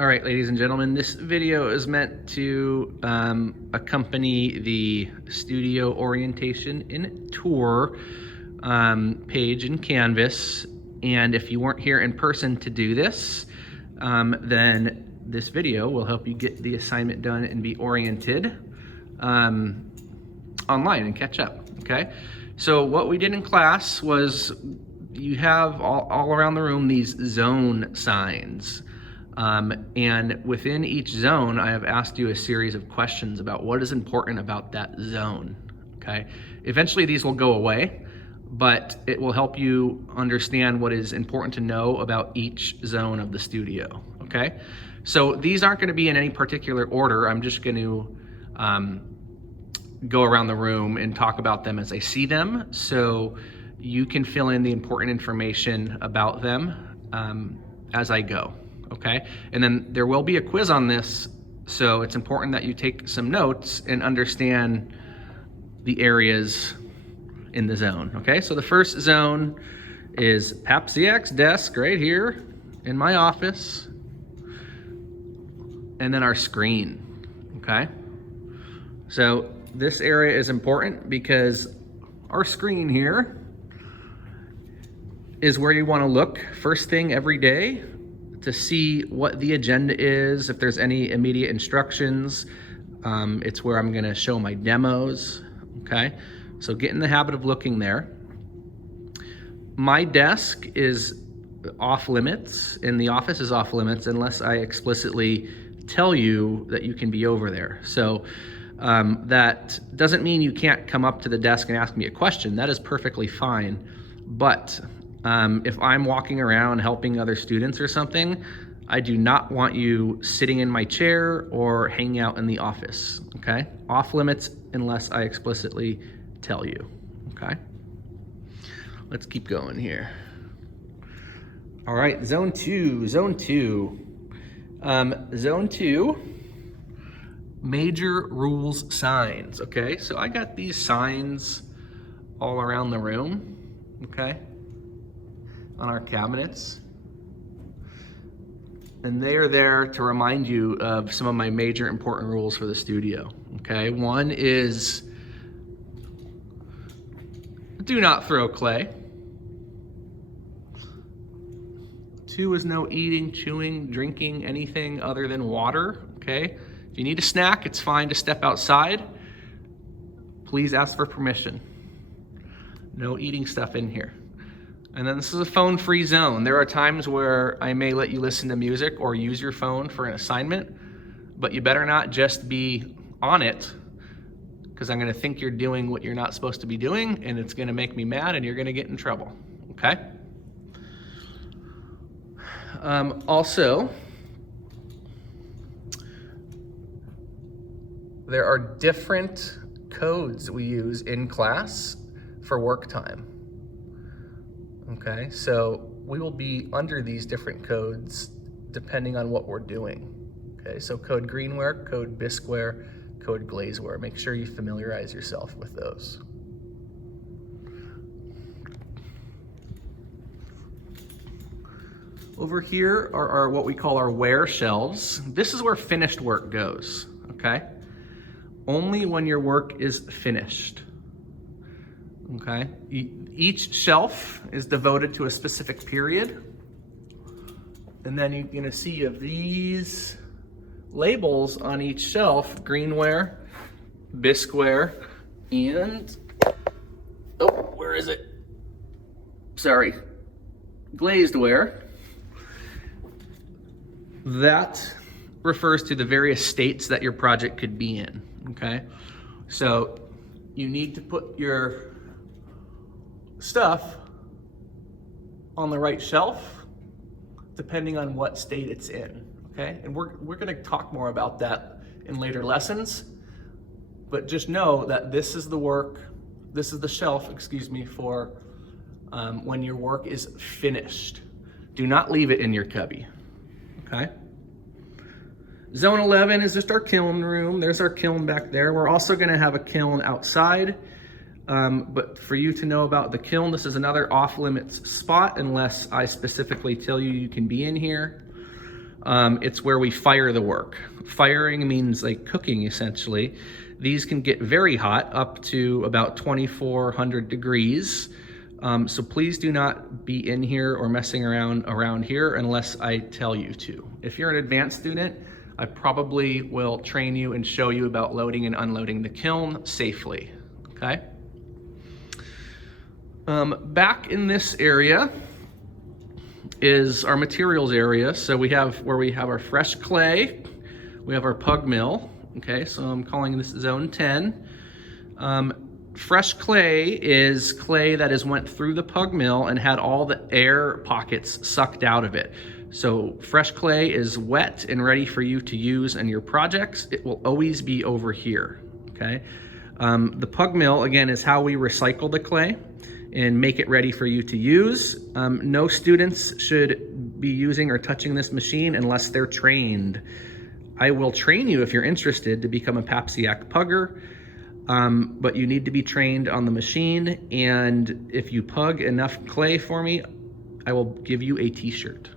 All right, ladies and gentlemen, this video is meant to accompany the studio orientation and tour page in Canvas. And if you weren't here in person to do this, then this video will help you get the assignment done and be oriented online and catch up, okay? So what we did in class was you have all around the room these zone signs. And within each zone, I have asked you a series of questions about what is important about that zone, okay? Eventually these will go away, but it will help you understand what is important to know about each zone of the studio, okay? So these aren't gonna be in any particular order. I'm just gonna go around the room and talk about them as I see them, so you can fill in the important information about them as I go. Okay, and then there will be a quiz on this, so it's important that you take some notes and understand the areas in the zone. Okay, so the first zone is Papciak's desk right here in my office, and then our screen. Okay, so this area is important because our screen here is where you want to look first thing every day to see what the agenda is, if there's any immediate instructions. It's where I'm gonna show my demos, okay? So get in the habit of looking there. My desk is off limits and the office is off limits unless I explicitly tell you that you can be over there. So that doesn't mean you can't come up to the desk and ask me a question. That is perfectly fine, but if I'm walking around helping other students or something, I do not want you sitting in my chair or hanging out in the office, okay? Off limits unless I explicitly tell you, okay? Let's keep going here. All right, zone two, major rules signs, okay? So I got these signs all around the room, okay? On our cabinets, and they are there to remind you of some of my major important rules for the studio, okay? One is do not throw clay. Two is no eating, chewing, drinking anything other than water, okay? If you need a snack, it's fine to step outside. Please ask for permission. No eating stuff in here. And then this is a phone-free zone. There are times where I may let you listen to music or use your phone for an assignment, but you better not just be on it, because I'm gonna think you're doing what you're not supposed to be doing, and it's gonna make me mad and you're gonna get in trouble, okay? Also, there are different codes we use in class for work time. Okay, so we will be under these different codes depending on what we're doing. Okay, so code greenware, code bisqueware, code glazeware. Make sure you familiarize yourself with those. Over here are what we call our ware shelves. This is where finished work goes, okay? Only when your work is finished. Okay, each shelf is devoted to a specific period. And then you're gonna see you have these labels on each shelf: greenware, bisqueware, and, oh, where is it? Sorry, glazedware. That refers to the various states that your project could be in, okay? So you need to put your stuff on the right shelf depending on what state it's in, okay? And we're gonna talk more about that in later lessons, but just know that this is the shelf, excuse me, for when your work is finished. Do not leave it in your cubby, okay? Zone 11 is just our kiln room. There's our kiln back there. We're also gonna have a kiln outside. But for you to know about the kiln, this is another off-limits spot unless I specifically tell you you can be in here. It's where we fire the work. Firing means like cooking, essentially. These can get very hot, up to about 2,400 degrees. So please do not be in here or messing around here unless I tell you to. If you're an advanced student, I probably will train you and show you about loading and unloading the kiln safely, okay? Back in this area is our materials area. So we have where we have our fresh clay, we have our pug mill, okay? So I'm calling this zone 10. Fresh clay is clay that has went through the pug mill and had all the air pockets sucked out of it. So fresh clay is wet and ready for you to use in your projects. It will always be over here, okay? The pug mill, again, is how we recycle the clay and make it ready for you to use. No students should be using or touching this machine unless they're trained. I will train you if you're interested to become a Papciak pugger, but you need to be trained on the machine, and if you pug enough clay for me, I will give you a t-shirt.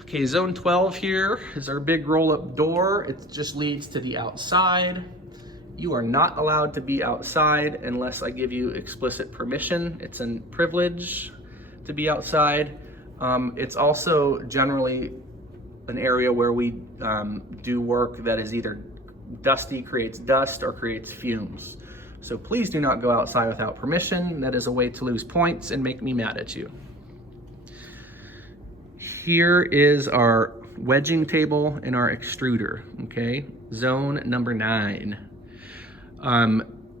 Okay, zone 12 here is our big roll-up door. It just leads to the outside. You are not allowed to be outside unless I give you explicit permission. It's a privilege to be outside. It's also generally an area where we do work that is either dusty, creates dust, or creates fumes. So please do not go outside without permission. That is a way to lose points and make me mad at you. Here is our wedging table and our extruder, okay? Zone number 9.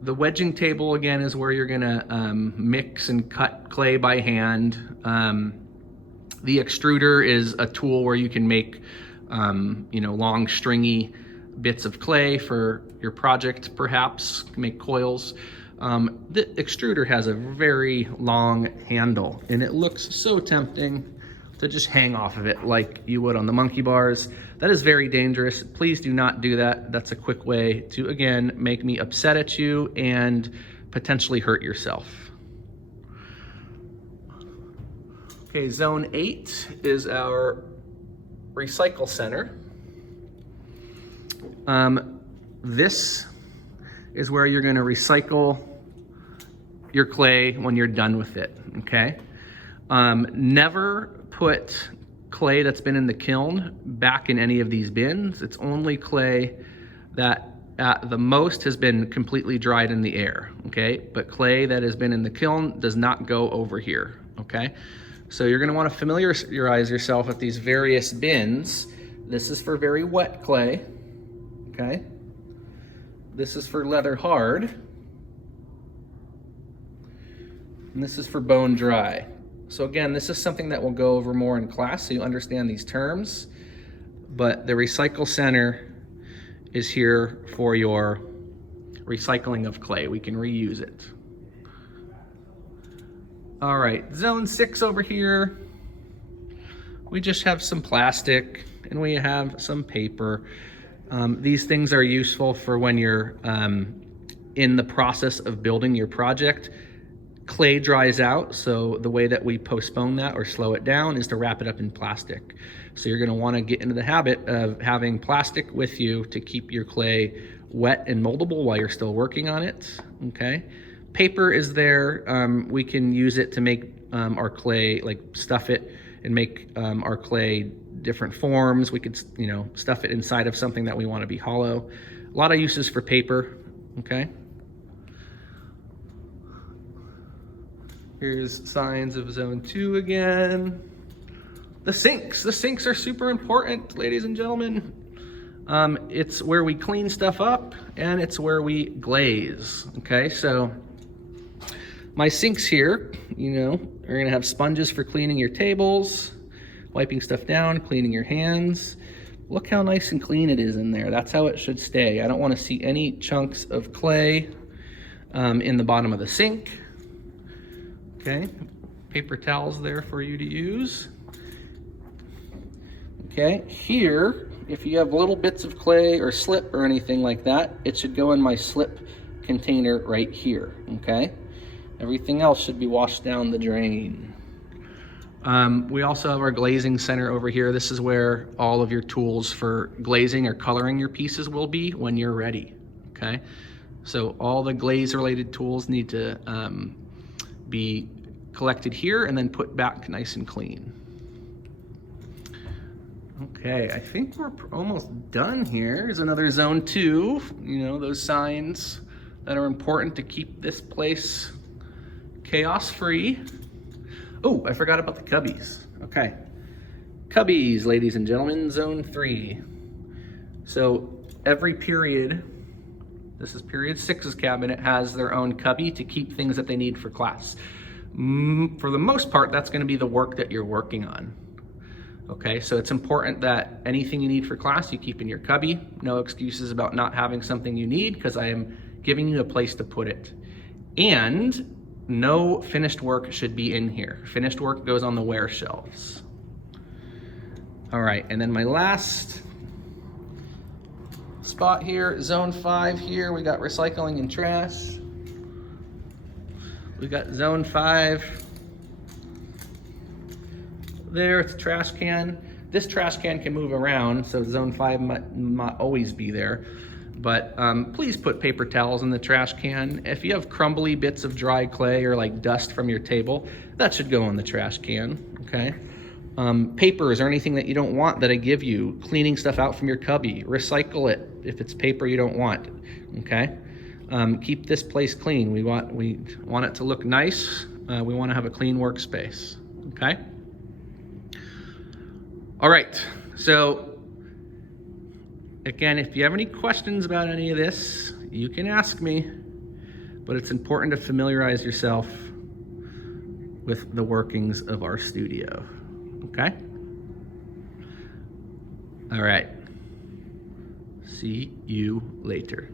The wedging table, again, is where you're gonna mix and cut clay by hand. The extruder is a tool where you can make, long stringy bits of clay for your project, perhaps, make coils. The extruder has a very long handle, and it looks so tempting to just hang off of it like you would on the monkey bars. That is very dangerous. Please do not do that. That's a quick way to, again, make me upset at you and potentially hurt yourself. Okay, zone 8 is our recycle center. This is where you're gonna recycle your clay when you're done with it, okay? Never put clay that's been in the kiln back in any of these bins. It's only clay that at the most has been completely dried in the air, okay? But clay that has been in the kiln does not go over here, okay? So you're gonna wanna familiarize yourself with these various bins. This is for very wet clay, okay? This is for leather hard. And this is for bone dry. So again, this is something that we'll go over more in class so you understand these terms, but the recycle center is here for your recycling of clay. We can reuse it. All right, zone 6 over here, we just have some plastic and we have some paper. These things are useful for when you're in the process of building your project. Clay dries out, so the way that we postpone that or slow it down is to wrap it up in plastic. So you're gonna wanna get into the habit of having plastic with you to keep your clay wet and moldable while you're still working on it, okay? Paper is there. We can use it to make our clay, like stuff it and make our clay different forms. We could, stuff it inside of something that we wanna be hollow. A lot of uses for paper, okay? Here's signs of zone 2 again. The sinks are super important, ladies and gentlemen. It's where we clean stuff up and it's where we glaze, okay? So my sinks here, are gonna have sponges for cleaning your tables, wiping stuff down, cleaning your hands. Look how nice and clean it is in there. That's how it should stay. I don't wanna see any chunks of clay in the bottom of the sink. Okay, paper towels there for you to use. Okay, here, if you have little bits of clay or slip or anything like that, it should go in my slip container right here, okay? Everything else should be washed down the drain. We also have our glazing center over here. This is where all of your tools for glazing or coloring your pieces will be when you're ready, okay? So all the glaze related tools need to be collected here and then put back nice and clean. Okay, I think we're almost done here. Here's another zone 2, you know, those signs that are important to keep this place chaos free. Oh, I forgot about the cubbies. Okay, cubbies, ladies and gentlemen, zone 3. So every period, this is period 6's cabinet, has their own cubby to keep things that they need for class. For the most part, that's going to be the work that you're working on. Okay, so it's important that anything you need for class, you keep in your cubby. No excuses about not having something you need, because I am giving you a place to put it. And no finished work should be in here. Finished work goes on the wear shelves. All right, and then my last spot here, zone 5 here, we got recycling and trash. We got zone 5. There, it's a trash can. This trash can can move around, so zone 5 might always be there. But please put paper towels in the trash can. If you have crumbly bits of dry clay or like dust from your table, that should go in the trash can, okay? Papers or anything that you don't want that I give you, cleaning stuff out from your cubby, recycle it if it's paper you don't want, okay? Keep this place clean. We want it to look nice. We want to have a clean workspace, okay? All right, so again, if you have any questions about any of this, you can ask me, but it's important to familiarize yourself with the workings of our studio, okay? All right, see you later.